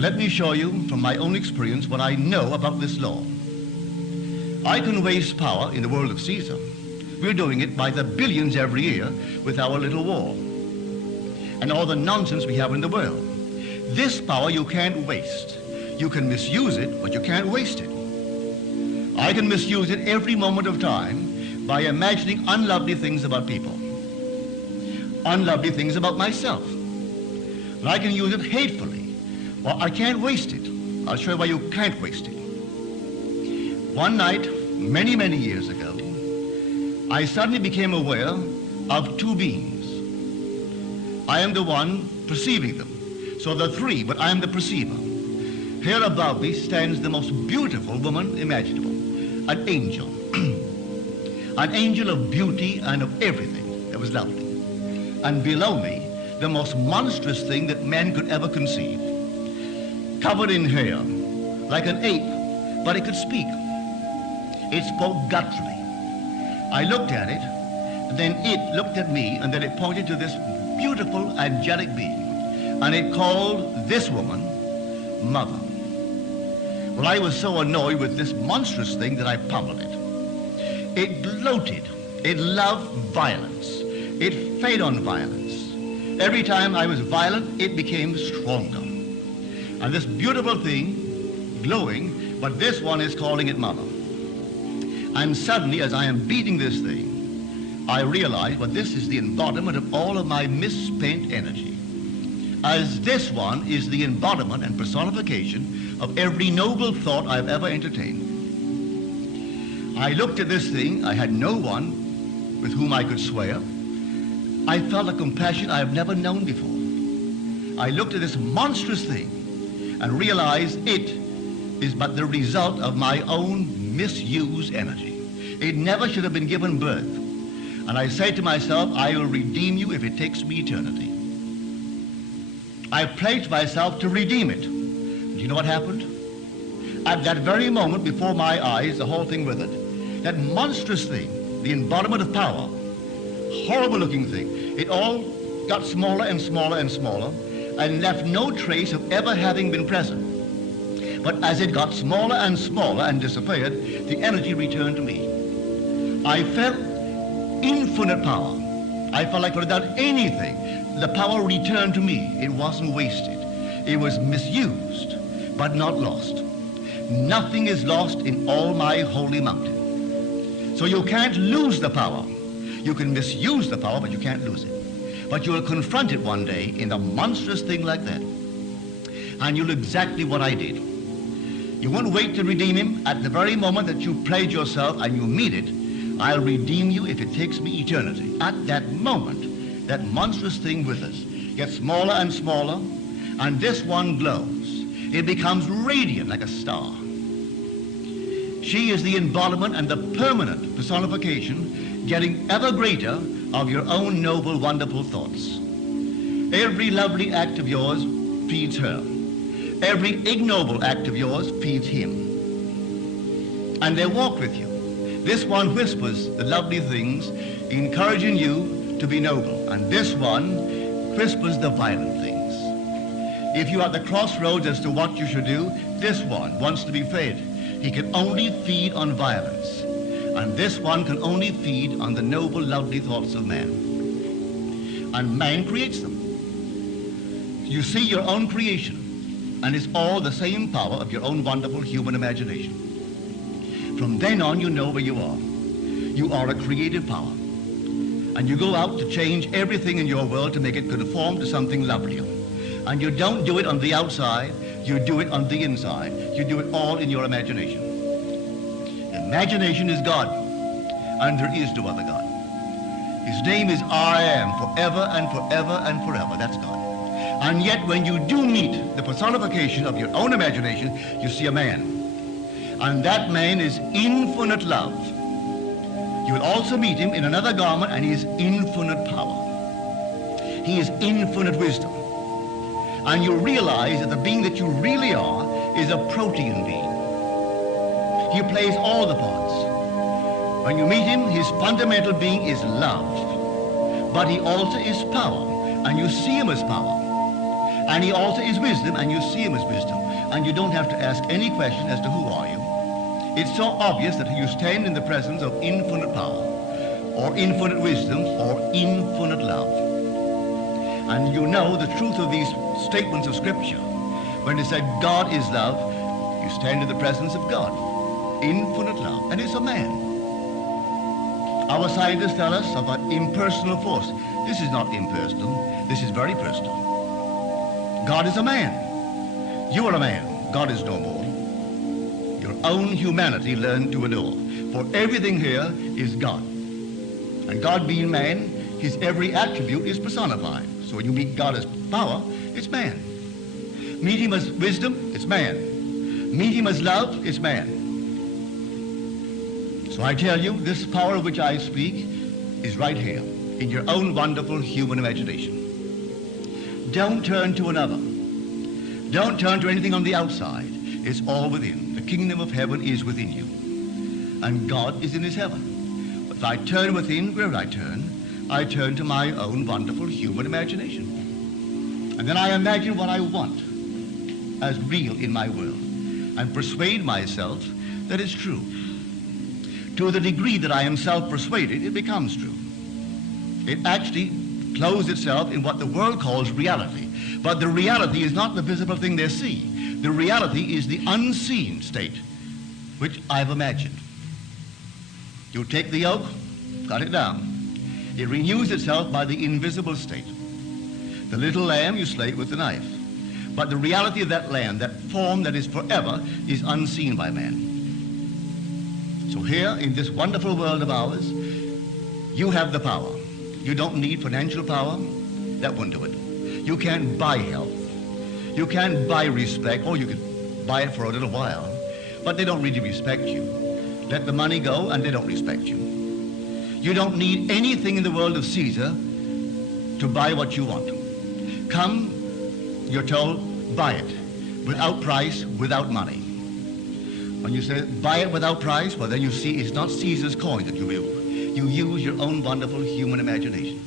let me show you from my own experience what I know about this law. I can waste power in the world of Caesar. We're doing it by the billions every year with our little war and all the nonsense we have in the world. This power you can't waste. You can misuse it, but you can't waste it. I can misuse it every moment of time by imagining unlovely things about people, unlovely things about myself. And I can use it hatefully. Well, I can't waste it. I'll show you why you can't waste it. One night, many, many years ago, I suddenly became aware of two beings. I am the one perceiving them. So there are three, but I am the perceiver. Here above me stands the most beautiful woman imaginable, an angel. An angel of beauty and of everything that was lovely. And below me, the most monstrous thing that man could ever conceive. Covered in hair, like an ape, but it could speak. It spoke gutturally. I looked at it, then it looked at me, and then it pointed to this beautiful, angelic being. And it called this woman Mother. Well, I was so annoyed with this monstrous thing that I pummeled it. It gloated. It loved violence. It fed on violence. Every time I was violent, it became stronger. And this beautiful thing, glowing, but this one is calling it Mother. And suddenly, as I am beating this thing, I realize, well, this is the embodiment of all of my misspent energy. As this one is the embodiment and personification of every noble thought I've ever entertained. I looked at this thing. I had no one with whom I could swear. I felt a compassion I have never known before. I looked at this monstrous thing and realized it is but the result of my own misused energy. It never should have been given birth. And I say to myself, I will redeem you if it takes me eternity. I pledged myself to redeem it. Do you know what happened? At that very moment before my eyes, the whole thing withered. That monstrous thing, the embodiment of power, horrible looking thing, it all got smaller and smaller and smaller and left no trace of ever having been present. But as it got smaller and smaller and disappeared, the energy returned to me. I felt infinite power. I felt like without anything, the power returned to me. It wasn't wasted. It was misused, but not lost. Nothing is lost in all my holy mountain. So you can't lose the power. You can misuse the power, but you can't lose it. But you'll confront it one day in a monstrous thing like that. And you'll do exactly what I did. You won't wait to redeem him. At the very moment that you pledge yourself and you mean it, I'll redeem you if it takes me eternity. At that moment, that monstrous thing withers, gets smaller and smaller, and this one glows. It becomes radiant like a star. She is the embodiment and the permanent personification, getting ever greater, of your own noble, wonderful thoughts. Every lovely act of yours feeds her. Every ignoble act of yours feeds him. And they walk with you. This one whispers the lovely things, encouraging you to be noble. And this one whispers the violent things. If you're at the crossroads as to what you should do, this one wants to be fed. He can only feed on violence. And this one can only feed on the noble, lovely thoughts of man. And man creates them. You see your own creation, and it's all the same power of your own wonderful human imagination. From then on, you know where you are. You are a creative power. And you go out to change everything in your world to make it conform to something lovelier. And you don't do it on the outside, you do it on the inside. You do it all in your imagination. Imagination is God, and there is no other God. His name is I Am, forever and forever and forever. That's God. And yet when you do meet the personification of your own imagination, you see a man. And that man is infinite love. You will also meet him in another garment, and he is infinite power. He is infinite wisdom. And you realize that the being that you really are is a protean being. He plays all the parts. When you meet him, his fundamental being is love. But he also is power, and you see him as power. And he also is wisdom, and you see him as wisdom. And you don't have to ask any question as to who are you. It's so obvious that you stand in the presence of infinite power, or infinite wisdom, or infinite love. And you know the truth of these statements of Scripture. When it said God is love, you stand in the presence of God. Infinite love. And it's a man. Our scientists tell us of an impersonal force. This is not impersonal. This is very personal. God is a man. You are a man. God is no more. Your own humanity learn to adore. For everything here is God. And God being man, his every attribute is personified. So when you meet God as power, it's man. Meet him as wisdom, it's man. Meet him as love, it's man. So I tell you, this power of which I speak is right here, in your own wonderful human imagination. Don't turn to another. Don't turn to anything on the outside. It's all within. The kingdom of heaven is within you. And God is in his heaven. If I turn within, where I turn to my own wonderful human imagination. And then I imagine what I want as real in my world and persuade myself that it's true. To the degree that I am self-persuaded, it becomes true. It actually clothes itself in what the world calls reality. But the reality is not the visible thing they see. The reality is the unseen state, which I've imagined. You take the yoke, cut it down. It renews itself by the invisible state. The little lamb, you slay it with the knife. But the reality of that lamb, that form that is forever, is unseen by man. So here, in this wonderful world of ours, you have the power. You don't need financial power. That won't do it. You can't buy health. You can't buy respect. Or you could buy it for a little while. But they don't really respect you. Let the money go and they don't respect you. You don't need anything in the world of Caesar to buy what you want. Come, you're told, buy it. Without price, without money. When you say buy it without price, well then you see it's not Caesar's coin that you use. You use your own wonderful human imagination.